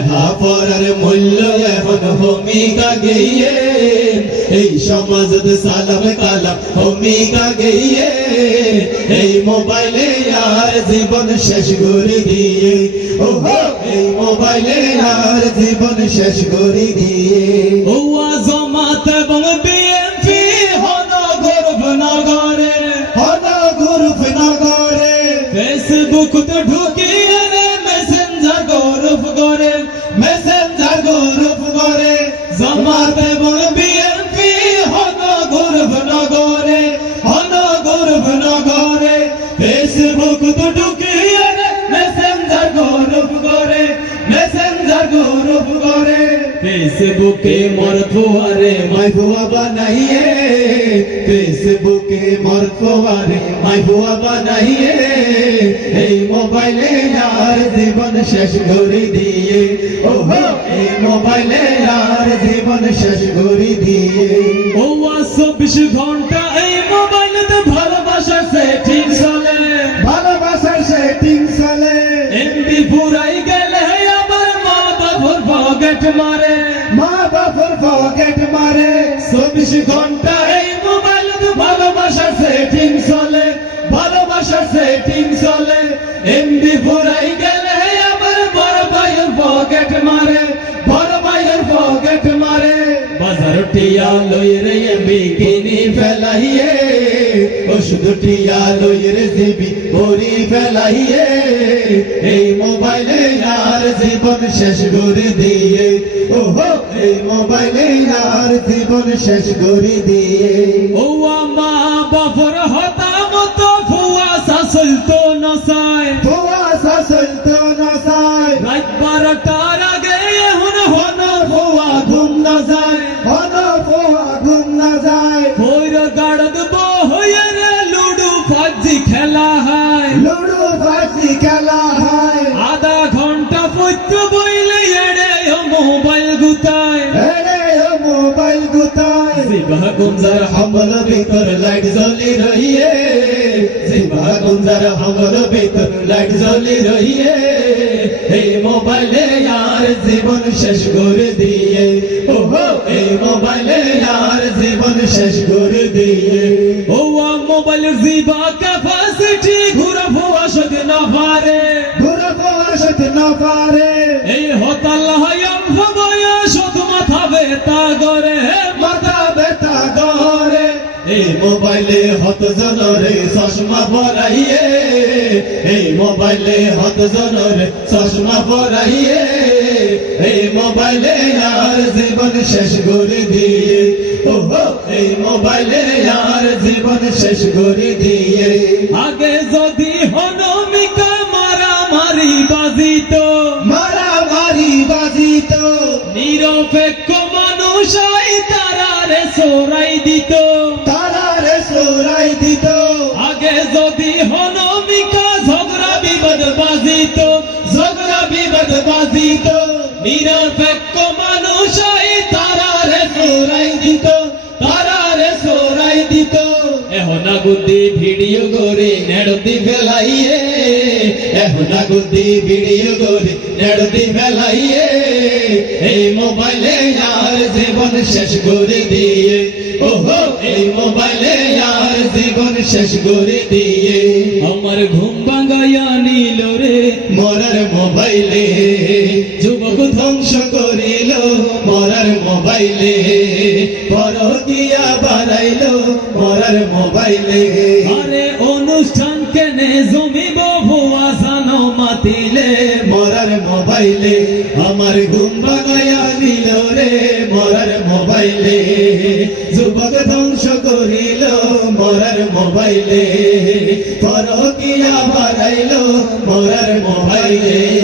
লেহা পড়ার মূল্য এখন ভূমিকা গেয়ে এই সমাজ সালাম কালাম ভূমিকা গেয়ে এই মোবাইলে আর জীবন শেষ করে দিয়ে। ওহো এই মোবাইলে আর জীবন শেষ করে দিয়ে। এবং হন নগরে হন নগরে ফেসবুক তো ফেসবুকে ফোয়ারে মাই ভুয়া বানাইয়ে, ফেসবুকে ফোয়ারে মাই ভুয়া এই মোবাইলে আর জীবন শেষ দিয়ে, ওহো, এই মোবাইলে আর জীবন শেষ দিয়ে। ও চব্বিশ ঘণ্টা পকেট মারে মা বাবার পকেট মারে। চব্বিশ ঘণ্টা এই মোবাইল ভালোবাসা সেটিং চলে ভালোবাসা সেটিং চলে। এমবি টিয়া লই রে বিকিনি কিনি ফেলাইয়ে, ওষুধ টিয়া লইয়ের জিবি ভরি ফেলাইয়ে, এই মোবাইলে আর জীবন শেষ করে দিয়ে, ওহো, এই মোবাইলে আর জীবন শেষ করে দিয়ে। ও গাড়দ বহয়ের লুডু ফাজি খেলা হয়। লুডু ফাজি খেলা হয়। আধা ঘণ্টা পৈত্য বইলে এড়ে মোবাইল গুতায়। এড়ে মোবাইল গুতায়। সিবাহ কুমজার হামল ভিতর লাইট জ্বলি রহিয়ে দেখবা গুঞ্জার হমল বেতন লাইট জ্বলি রইয়ে। এই মোবাইলে আর জীবন শেষ করে দিয়ে। ওহো এই মোবাইলে আর জীবন শেষ করে দিয়ে। ও মোবাইল জিবা ক্যাপাসিটি ঘুরে ফোয়া না পারে ঘুরে ফোয়া না পারে এই হতাল হয় অম্ভ বয়স তোমা তা করে। মাথা মোবাইলে হত জনরে চশমা পরাইয়ে এই মোবাইলে হত জনরে চশমা পরাইয়ে এই মোবাইলে আর জীবন শেষ করে দিয়ে ওহো এই মোবাইলে আর জীবন শেষ করে দিয়ে। আগে যদি হনমিকা মারামারি বাজিত মারামারি বাজিত। নিরপেক্ষ মানুষ আই তারারে সরাই দিত। নিরপেক্ষ মানুষ তারারে সরাই দিত, তারারে সরাই দিত। এখন গুদ্দি ভিডিও করে নেড়তি ফেলাইয়ে এখন গুদি ভিডিও করে নেড়তি ফেলাইয়ে, এই মোবাইলে আর জীবন শেষ করে দিয়ে। ওহো, এই মোবাইলে আর জীবন শেষ করে দিয়ে। আমার ঘুম ভাঙাইয়া নিল রে। মরার মোবাইলে। যুবক ধ্বংস করিল মরার মোবাইলে। পরকিয়া বাড়াইল মরার মোবাইলে। আরে অনুষ্ঠান কেনে জমিব ভুয়া জানো মাতিলে। মরার মোবাইলে। আমার ঘুম ভাঙাইয়া নিল রে মরার মোবাইলে। যুবক ধ্বংস করিল মোবাইলে পরকিয়া বাড়াইল মোরার মোবাইলে।